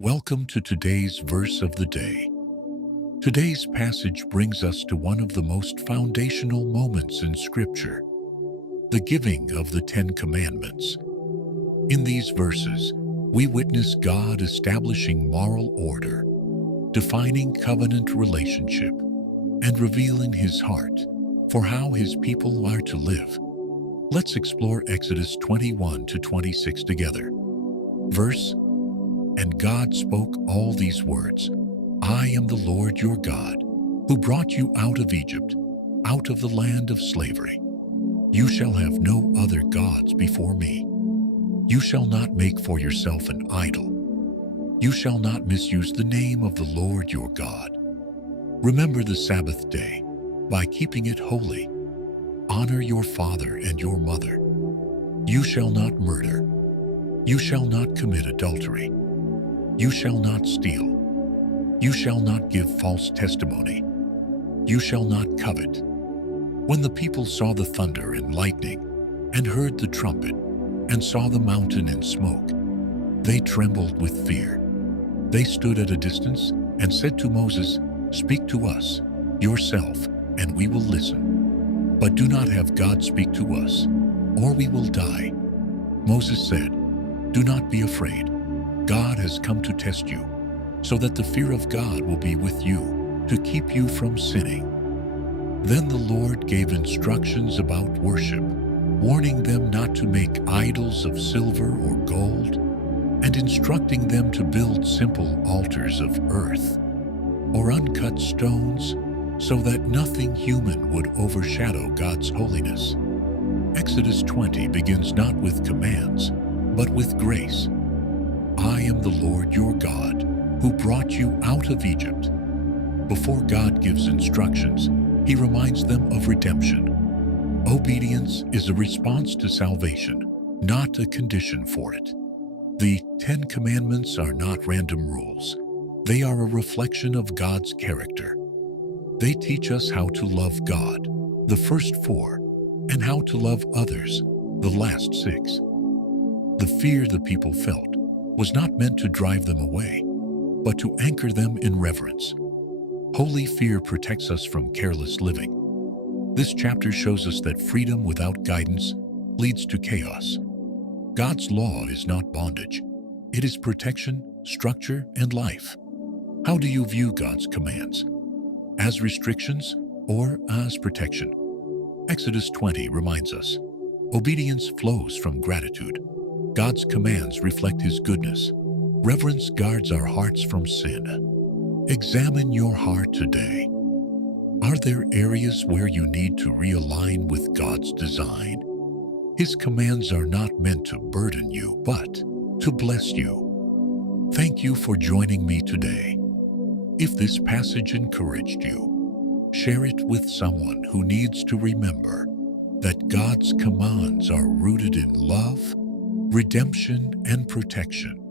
Welcome to today's verse of the day. Today's passage brings us to one of the most foundational moments in Scripture, the giving of the Ten Commandments. In these verses, we witness God establishing moral order, defining covenant relationship, and revealing His heart for how His people are to live. Let's explore Exodus 21 to 26 together. Verse: And God spoke all these words, I am the Lord your God, who brought you out of Egypt, out of the land of slavery. You shall have no other gods before me. You shall not make for yourself an idol. You shall not misuse the name of the Lord your God. Remember the Sabbath day by keeping it holy. Honor your father and your mother. You shall not murder. You shall not commit adultery. You shall not steal. You shall not give false testimony. You shall not covet. When the people saw the thunder and lightning, and heard the trumpet, and saw the mountain in smoke, they trembled with fear. They stood at a distance and said to Moses, Speak to us, yourself, and we will listen. But do not have God speak to us, or we will die. Moses said, Do not be afraid. God has come to test you, so that the fear of God will be with you, to keep you from sinning. Then the Lord gave instructions about worship, warning them not to make idols of silver or gold, and instructing them to build simple altars of earth or uncut stones, so that nothing human would overshadow God's holiness. Exodus 20 begins not with commands, but with grace. I am the Lord your God, who brought you out of Egypt. Before God gives instructions, He reminds them of redemption. Obedience is a response to salvation, not a condition for it. The Ten Commandments are not random rules. They are a reflection of God's character. They teach us how to love God, the first four, and how to love others, the last six. The fear the people felt was not meant to drive them away, but to anchor them in reverence. Holy fear protects us from careless living. This chapter shows us that freedom without guidance leads to chaos. God's law is not bondage. It is protection, structure, and life. How do you view God's commands? As restrictions or as protection? Exodus 20 reminds us, obedience flows from gratitude. God's commands reflect His goodness. Reverence guards our hearts from sin. Examine your heart today. Are there areas where you need to realign with God's design? His commands are not meant to burden you, but to bless you. Thank you for joining me today. If this passage encouraged you, share it with someone who needs to remember that God's commands are rooted in love, redemption, and protection.